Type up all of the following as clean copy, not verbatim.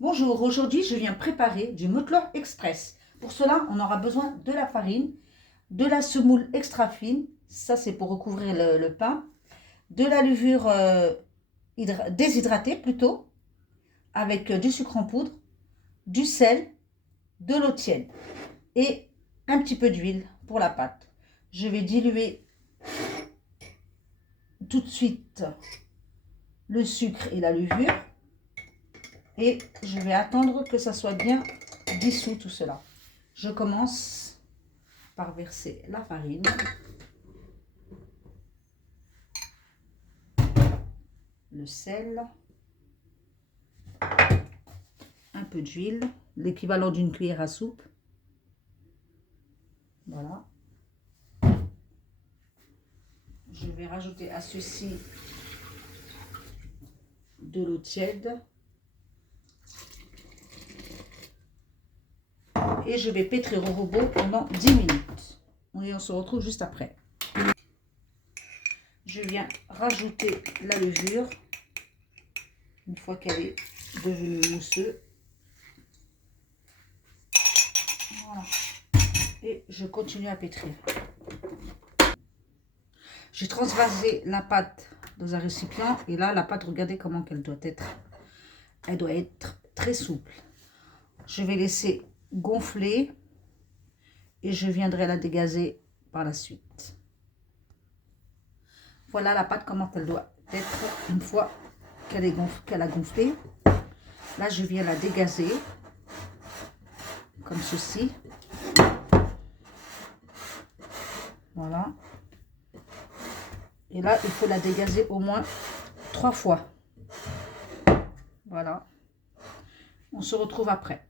Bonjour, aujourd'hui je viens préparer du Mottleur Express. Pour cela, on aura besoin de la farine, de la semoule extra fine, ça c'est pour recouvrir le pain, de la levure déshydratée plutôt, avec du sucre en poudre, du sel, de l'eau tiède et un petit peu d'huile pour la pâte. Je vais diluer tout de suite le sucre et la levure. Et je vais attendre que ça soit bien dissous tout cela. Je commence par verser la farine. Le sel. Un peu d'huile. L'équivalent d'une cuillère à soupe. Voilà. Je vais rajouter à ceci de l'eau tiède. Et je vais pétrir au robot pendant 10 minutes. Et on se retrouve juste après. Je viens rajouter la levure. Une fois qu'elle est devenue mousseuse. Voilà. Et je continue à pétrir. J'ai transvasé la pâte dans un récipient. Et là, la pâte, regardez comment elle doit être. Elle doit être très souple. Je vais laisser gonfler. Et je viendrai la dégazer par la suite. Voilà la pâte, comment elle doit être une fois qu'elle a gonflé. Là, je viens la dégazer. Comme ceci. Voilà. Et là, il faut la dégazer au moins 3 fois. Voilà. On se retrouve après.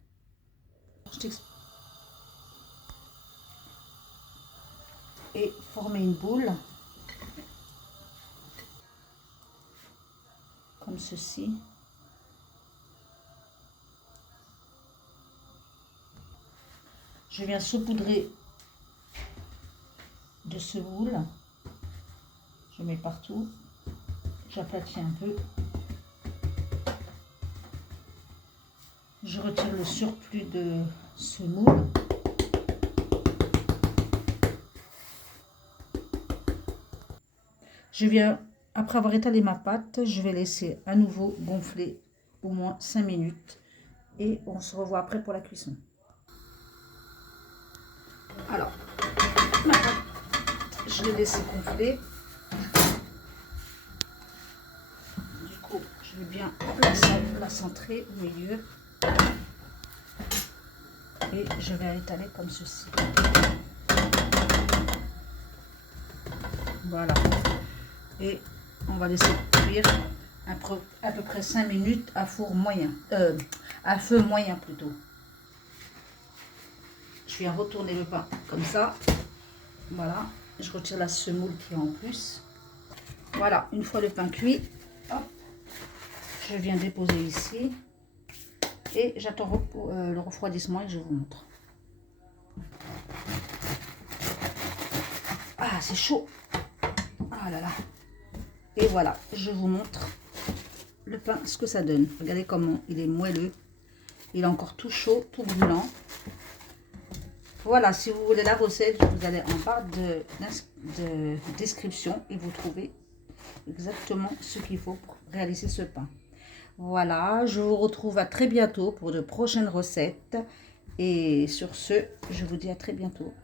Et former une boule. Comme ceci. Je viens saupoudrer de semoule. Je mets partout. J'aplatis un peu. Je retire le surplus de semoule. Je viens, après avoir étalé ma pâte, je vais laisser à nouveau gonfler au moins 5 minutes. Et on se revoit après pour la cuisson. Alors, ma pâte, je l'ai laissée gonfler. Du coup, je vais bien la centrer au milieu. Et je vais étaler comme ceci. Voilà. Et on va laisser cuire à peu près 5 minutes à four moyen. À feu moyen plutôt. Je viens retourner le pain comme ça. Voilà. Je retire la semoule qui est en plus. Voilà. Une fois le pain cuit, hop, je viens déposer ici. Et j'attends le refroidissement et je vous montre. Ah, c'est chaud. Ah là là. Et voilà, je vous montre le pain, ce que ça donne. Regardez comment il est moelleux. Il est encore tout chaud, tout brûlant. Voilà, si vous voulez la recette, vous allez en barre de description et vous trouvez exactement ce qu'il faut pour réaliser ce pain. Voilà, je vous retrouve à très bientôt pour de prochaines recettes. Et sur ce, je vous dis à très bientôt.